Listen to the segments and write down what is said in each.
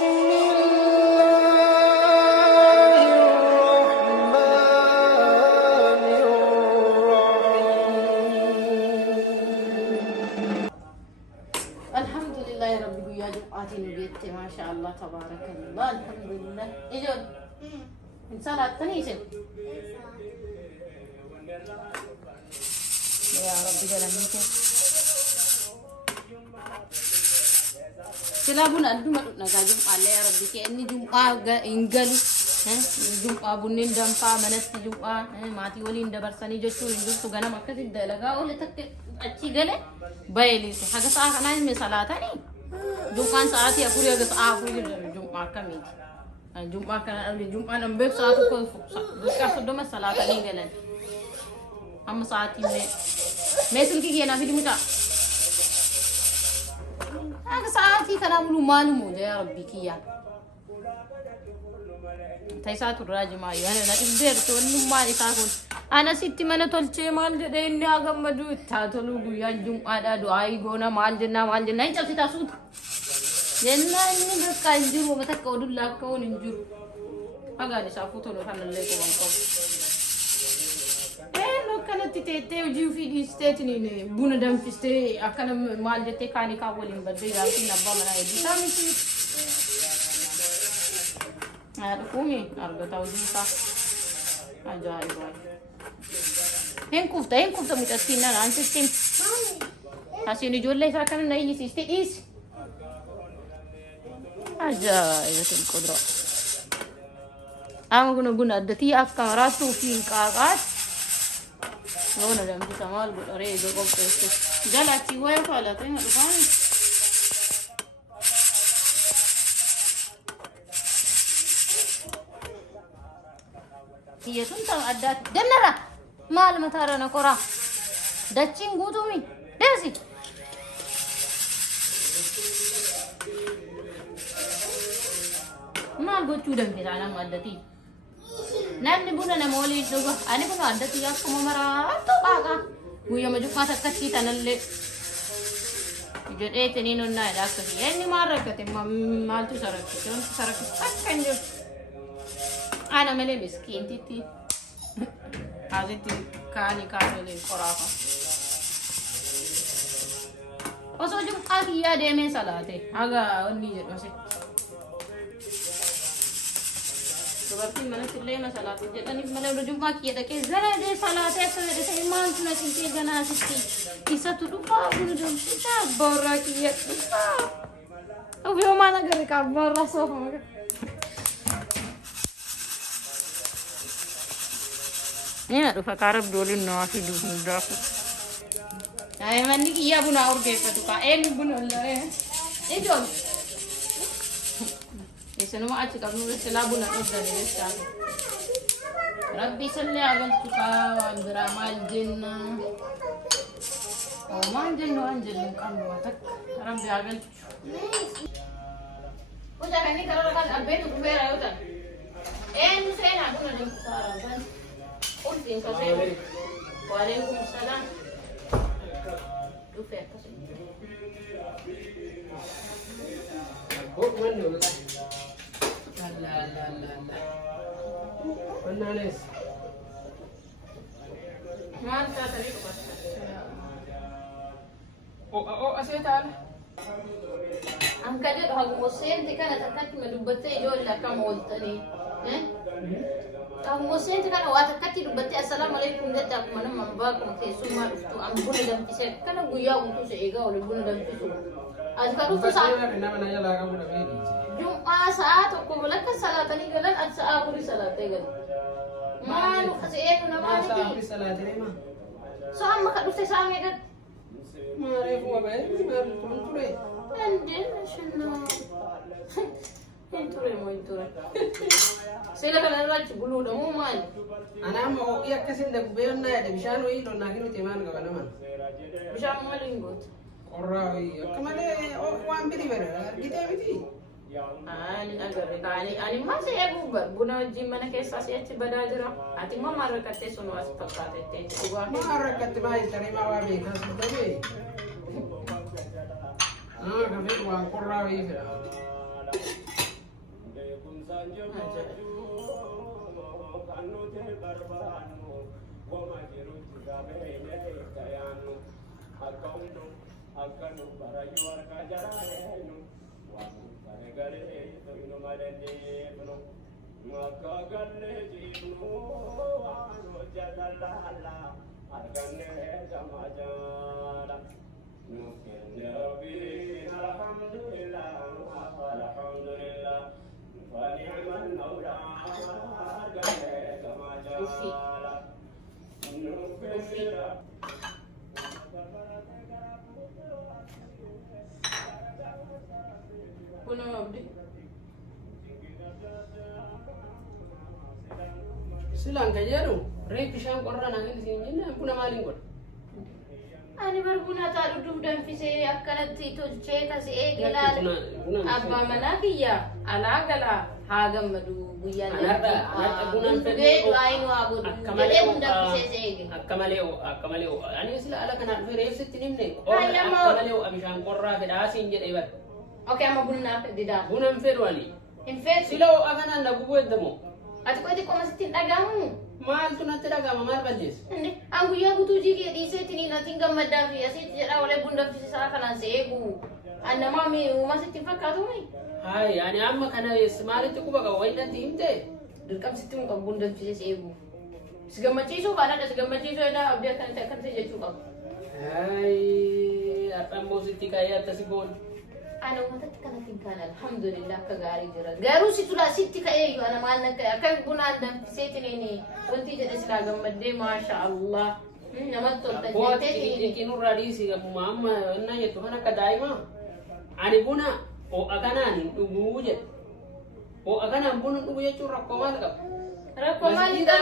الحمد لله رب يا جماعتي نبيت ما شاء الله تبارك الله الحمد لله اجل ان صلاه تنيسن يا رب جلالك سلامون الدم نجاجم على يا ربي كاني جمعه انجلو جمعه بنين دمفا منست جمعه ماتي ولين دبرسني جچو انجلو غنا مكت دلغا ولا تك اچي غله بايلي حاجه ساعه انا من صلاتني جمعه ساعتي اقول يا اقول جمعه كميت جمعه كان جمعه نمبر ساعه كو بس دم صلاتني غله हम साथी में मैं सुन के किया ना फिर मुझा हाँ साथी का नाम मालूम हो जाए रब्बी किया तैसा तो राज मारी है ना इस देर तो नुमारी साकुन अना सिटी मैंने तो चे माल दे इन्हें आगम मधु था तो लोग यार जुम आदा दुआई गोना माल जना नहीं चलती था सूत जना इन्हें बस का इंजूर वो मतलब कोडुल लाख को इंजूर अगर इस आपको तो लोग ले को वंको kana titete uji fi di state ni ne buna dam fi state akana mal jete kani ka wolin badde ya fi nabba mana edi samiti ar kumi arga tawdi sa ajai boy hen kufta mitatina an system asini jolle sa kana nahi system is ajai betul kodra am guna buna adati akka ratu fi qaaqat Bueno, ya empezamos al bolore y luego pues ya la chihuahua la tengo lo van. Y es un tan adat. Denara. Mal matara na kora. Dachin gutumi. Desi. Mal gochu dan pirana madati. Namni buna na moli dogo ani buna addati yakko mara to baga guya maju kata katti tanalle jode tenino na da ka yenni marakate mal tu sarakte ton sarakte akkanjo ana mele miskin titi aziti kani le korafa oso jum qadi ya de me salate aga onni je mase berarti mana sile masalah tu jadi ni malah udah jumpa kia dah ke zara deh salah teh salah deh iman tu nak cinta gana asisti kisah tu lupa bunuh jam kita borak kia lupa tapi mana gere kabar rasa ni nak lupa karab dolin nasi dulu dah ay mandi kia bunuh aur ke tu ka bunuh lare jom Isano ma achi kabnu sila buna udda ne besta Rabbi salli ala tuqa wal biramal jinna o man jinnu anjil kan watak Rabbi agal Uja kani karo kan albetu kubera uta musena buna dem tara ban ultin ka se wa alaikum salam dufe ka se La. Bananas. Manta tadi ko basta. Asal tal. Ang kanya to hago sente kana takat madubbate jolla kamoltani. Kamu sente kana wa takati dubbate assalamu alaikum gatta kuma nan mamba kuma kai suma to am buna dam kise kana guya untu se ega wala buna dam kisu. Azkaru to sa. Jum'ah saat ko malaka salatani galan at sa akuri salate gal. Mano kasi eno naman sa akuri salate ma. So am makadufte sa amin gat. Mare ko ba? Mare ture. Andin shino. Inture. Sila kana rach bulu da mo man. Ana mo iya kasi nda kubeyon na ya bishano ilo na kinu timan ka naman. Bishano malingot. Alright. Kamane wan bili bere. Gite miti. Ani masih ego guna jimana ke sasi aci badajra ati ma marakate sono aspakate te uga marakate mai terima wa be kan sebagai kafe wa korra wi Silang kajeru, rek pisang korang nangin di sini ni, puna maling kor. Ani berbuna tak duduk dan visi akan itu cek kasih egelan abba manaki ya ala gala hagam madu buyan Anarda bunan fede ainu abu jadi bunda visi ege akamaleo ani sila ala kana fere sittinim ne Ayya mau. akamaleo abishan korra feda sinje ebat oke ama bunna dida bunan ferwani in fet sila akana na bubu edamo ati ko masih tinta gamu mal tu nanti raga mamar balis ande angu ya butu jike di setini na tinggal madafi asit jera oleh bunda visi sakana segu anda mami masih tifakatu ni hai ani amma kana smari tu kubaga waina timte Dirkam situ kan bunda visi segu segala macam ada segala macam ada dia kan saja cukup hai apa mau siti kaya tasibon أنا ومتى كانت كان الحمد لله كجاري جرا جارو سيتولا سيتي كأيه أنا ما أنا كأكل بنا عندنا سيتنيني وانتي جالس لاجم مدي ما شاء الله نمت تلتين كينو راديسي أبو ماما إننا يتوهنا كدايما أنا بنا أو أكنا نبوجة أو أكنا بنا نبوجة شو ركومال كاب ركومال كان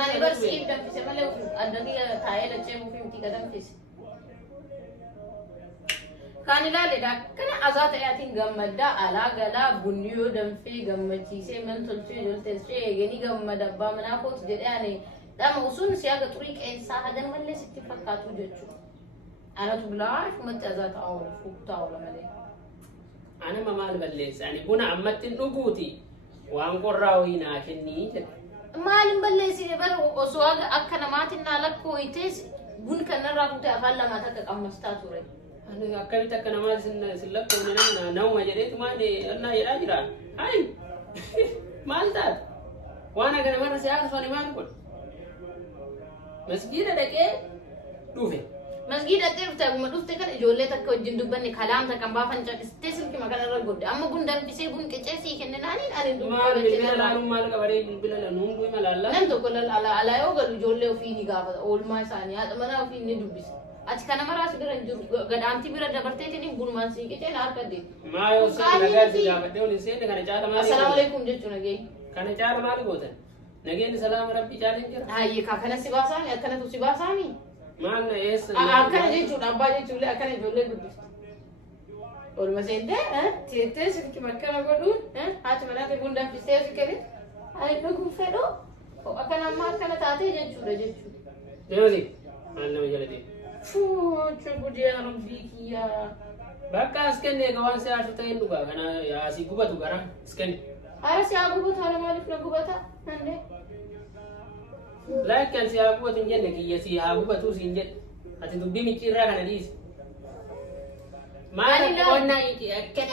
أنا بر سيف دم في سماله أدنى ثايل أجمع في متي كدم فيس kan ilaale da kana azata yatin gammadda ala gala bunniyo dan fi gammaci sai man tolce dolte sai gani gammada ba mana ko de yani da ma usun sai ga turik en sa hadan walle sitti fakkatu jechu ana tubla kuma azata awla fukta wala male ana mamal balles yani buna ammatin duguti wa an qorrawina kinni malin ballesi ne bar oso aga akkana matin na lakko ites bun kan rafuta afalla mata ka kamasta turai أنا أكلت كنا ما سلك وننا نوم جريت ما دي الله يراجع هاي ما أنت وأنا كنا مرة سيارة صاني ما نقول مسجد ده كي دوفي مسجد أتير تاعو ما دوفت كان جولة تك جندوبان نخلام تك كم بافن تك ستيسل كي مكان الرجود أما بندم بيسي بند كتشي كنا نانين أنا دوم ما بيلا لا نوم مالك أبري بيلا نوم دوي مالا نم تو كلا على يوغل جولة وفيني كافة أول ما ساني هذا ما أنا فيني دوبيس أتى كنا مرة سيدنا قدامتي بيرا دبرتي تاني بقول ما سيك تاني نار كدي ما يوصل نقال تجابة ده ونسين كنا جالا مالي السلام عليكم جتونا جاي كنا جالا مالي بوتن نجين سلام ربي جالين كده هاي كنا سباساني كنا تو سباساني ما لنا إيش أكنا جتونا أبا جتونا أكنا جولة دوبيس और मसेंदे हैं चेते से कि मक्का लगोडू हैं हाथ में ना के गुंडा पिसे से करे आई लोग फेरो ओ अकना अम्मा अकना ताते जेचू देवसी अल्लाह मजलती फू चुगु जे रब्बी किया बक्का स्कैन ने गवान से आठ तक इंदुगा कना यासी गुबा तू करा स्कैन अरे से आगु को थारे मालिक लगु बता नंदे लाइक से आगु तो इंजन की यसी आगु को तू इंजन अति दुब्बी मिचिरा कना दिस मानी कोना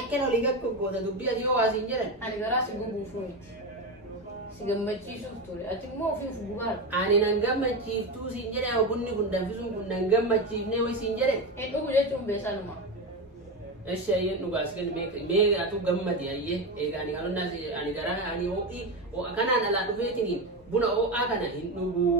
अक्कन ओलिगा को गोदा दुब्बी अदियो वास engine ani gara si gugu fumi si gammachi su tore ati mo fi fugubar ani nan gammachi tu si injन o bunni gundan fisun gundan gammachi ne wai si injन e dugu je tum besanuma eshi ayen nuga asken me atu gammadi ayye e gani kanonna si ani gara ani o akana ala du fetini buna o akana hindugu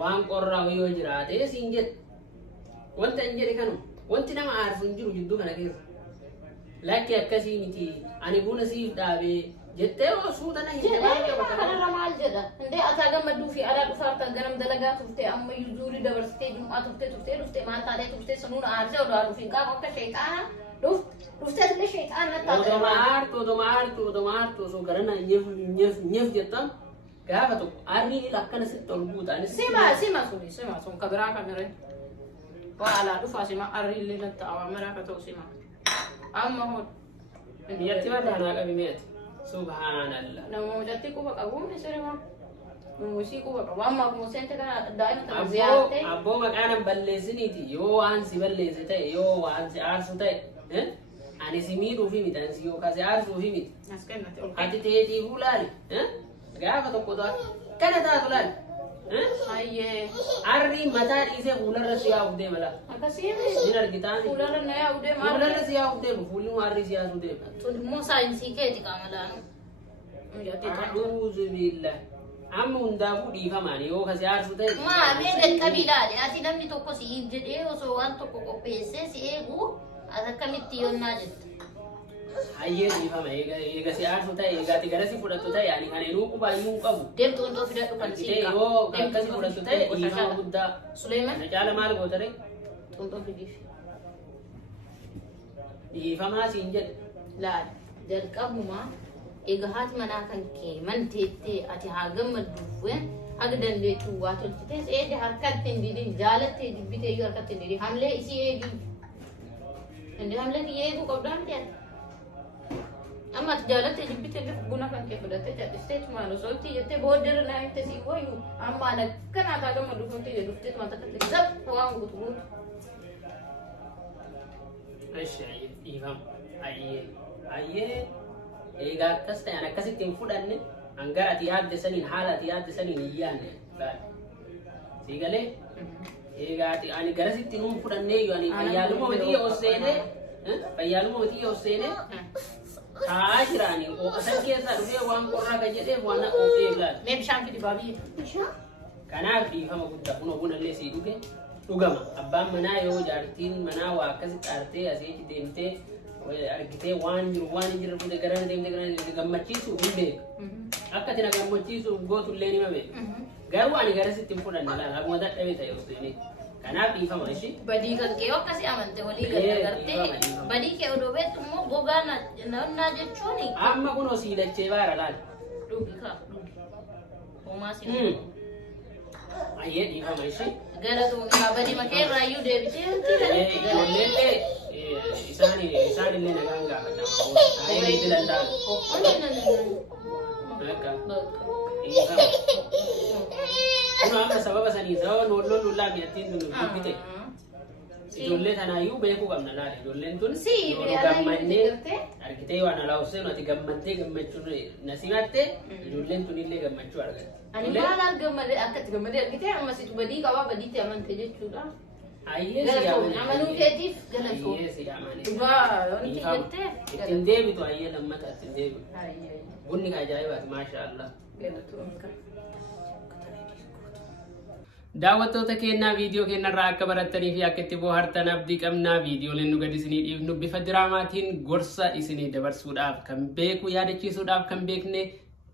wan qorra yo jirate si injन wanta injन kanu wanti nama arfu injiru jiddu kana keessa lakki akkasii miti ani buna siif dhaabe jettee oo suuta na hin kana ramal jeda inde ata gammaddu fi ala dufarta ganam dalaga tufte amma yuzuri dabarsite jum'a tufte maanta tufte sanun arze oda dufi ka akka shaytana dufte le shaytana ta odomaartu so garana nyef jettam gaafa tokko arri lakkana sitti ol buuta ani sima sun kabira kamere وعلى دفع سما أريل لنا التعامل كتو سما أما هو ميتي ما دهنا قبل ميت Subhanallah. Nama mudatti ku baka gum ni sirma. Musi ku baka wamma ku sente kana daima ta Abbo ziyarte. abbo maqaan balleessiniti yoo waan si balleesse ta'e yoo waan si aarsu ta'e ani si miidhuu fi miti ani si yookaan si aarsuu fi miti. Askennati ol. Ati ta'eetii laali gaafa tokko taatu kana taatu laali. Ayye. Arri mataa dhiisee fuularra si yaa'u deema laal. Akkasiin Ni argitaan. fuularra na yaa'u deema. Fuularra si yaa'u deema fuulli arri si yaa'u deema. Tun immoo saayinsii keeti qaamalaan. Mudatti ta'u. A'uuzu billah. Amma hundaafuu dhiifamaani yoo kasi aarsu ta'e. Maamee jalqabiidhaadhe ati namni tokko siif jedhee osoo waan tokko qopheessee si eegu ati akkamitti yoonnaa jette. Hayyee dhiifama eega si aarsu ta'e eegaati gara si fudhattu ta'e ani kan eenuu qubaa himuu qabu. Deemtu hundoo fidadhu kan Argitee yoo akkasi fudhattu ta'e dhiifama guddaa. Suleeman. Kana caala maal gootare? Tuntoo fidiif. Dhiifamaa siin jedhe. Laal jalqabumaa egaa haati manaa kan kee manteettee ati haa gammadduuf haga dandeettu waa tolchitee eede harkatti hin didin jaalattee jibbitee yoo harkatti hin didin hamlee isii eegi. Indi hamlee kiyya eeguu qabdaan ta'e. Amma ati jaalattee jibbitee buna kan kee fudhattee cadhistee tumaan osoo itti jettee booddee naa himte sii wayyu amma akkanaa taa gammadduuf nuti jedhuftee tumaan takkatti zap waan guutu guutu. Eshi dhiifama. Hayyee. Egaa akkas ta'an akkasitti hin fudhanne hanga ati yaadde saniin haala ati yaadde saniin hin yaadne sii galee egaa ati ani garasitti nuun fudhannee yoo ani fayyaaluma matii yoo seenee taa'aa jiraani oqatan keessaa dhufee waan qorraa kan jedheef waan oofee ilaala. Mee bishaan fidi baabiyyi. Kanaaf dhiifama guddaa kunoo bunallee sii dhuge dhugama abbaan manaa yoo jaartiin manaa waa akkasitti aartee asii deemtee argitee waan jiru waan jiru fuudhee gara deemtee gammachiisu hin beeku. Akka ati na gammachiisuuf gootullee nima beeku. Garuu ani garasitti hin fudhanne laala akkuma dadhabee ta'e osoo kanaaf dhiifama ishee. Badii kan kee akkasii amante walii gargaartee badii kee odoo beektu immoo gogaa nannaa jechuun Amma kunoo siilachee baara laala. dhugi kaa dhugi. Homaa si Hayyee dhiifama ishee. galatoomii badii makee irraa iyyuu deebitee Ijoolleellee isaanillee nagaan gaafatamu. Hayyee itti danda'amu. Dhiifama. Kun amma sababa sanii sababa noolloon lullaa mi'attiin tun dubbite. Ijoollee tanaayyuu beekuu qabna laala. Ijoolleen tun yoo gammannee argitee waan alaa obsee ati gammaddee gammachuun na simattee ijoolleen tunillee gammachuu argate. Ani maal gammadee akkatti gammadee argitee amma situ badii qabaa badiitti amante jechuudha. Hayyee Galatoomii amanuu keetiif galatoomii. Hayyee si amane. Dhugaa wanti jettee Ittiin deebitu hayyee lammata ittiin deebitu. Hayyee Bunni ajaa'ibaati maashaallah. galatoomii. Daawwattoota keenyaa viidiyoo keenyarraa akka barattanii fi akka itti bohaartan abdii qabnaa viidiyooleen nu gadi isinii dhiifnu bifa diraamaatiin gorsa isinii dabarsuudhaaf kan beeku yaadachiisuudhaaf kan beekne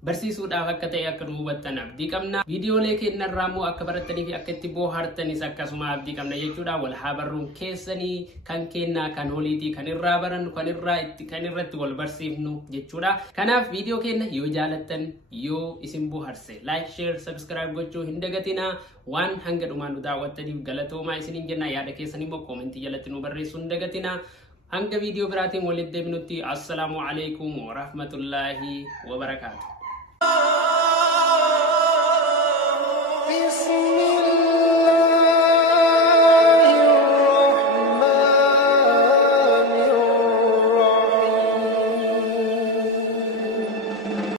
barsiisuudhaaf akka ta'e akka nu hubattan abdii qabna. Viidiyoolee keenyarraa immoo akka barattanii fi akka itti bohaartanis akkasuma abdii qabna jechuudha. Wal haa barruun keessanii kan kennaa kan holiitii kan irraa barannu kan irratti wal barsiifnu jechuudha. Kanaaf viidiyoo keenya yoo jaalattan yoo isin bohaarse like share subscribe gochuu hin dagatinaa. Waan hanga dhumaan nu daawwattaniif galatoomaa isiniin jenna. Yaada keessan immoo koomentii jalatti nu barreessuu hin dagatinaa. Hanga viidiyoo biraatiin walitti deebinutti assalaamu alaikum wa rahmatullahi wa barakaatuh.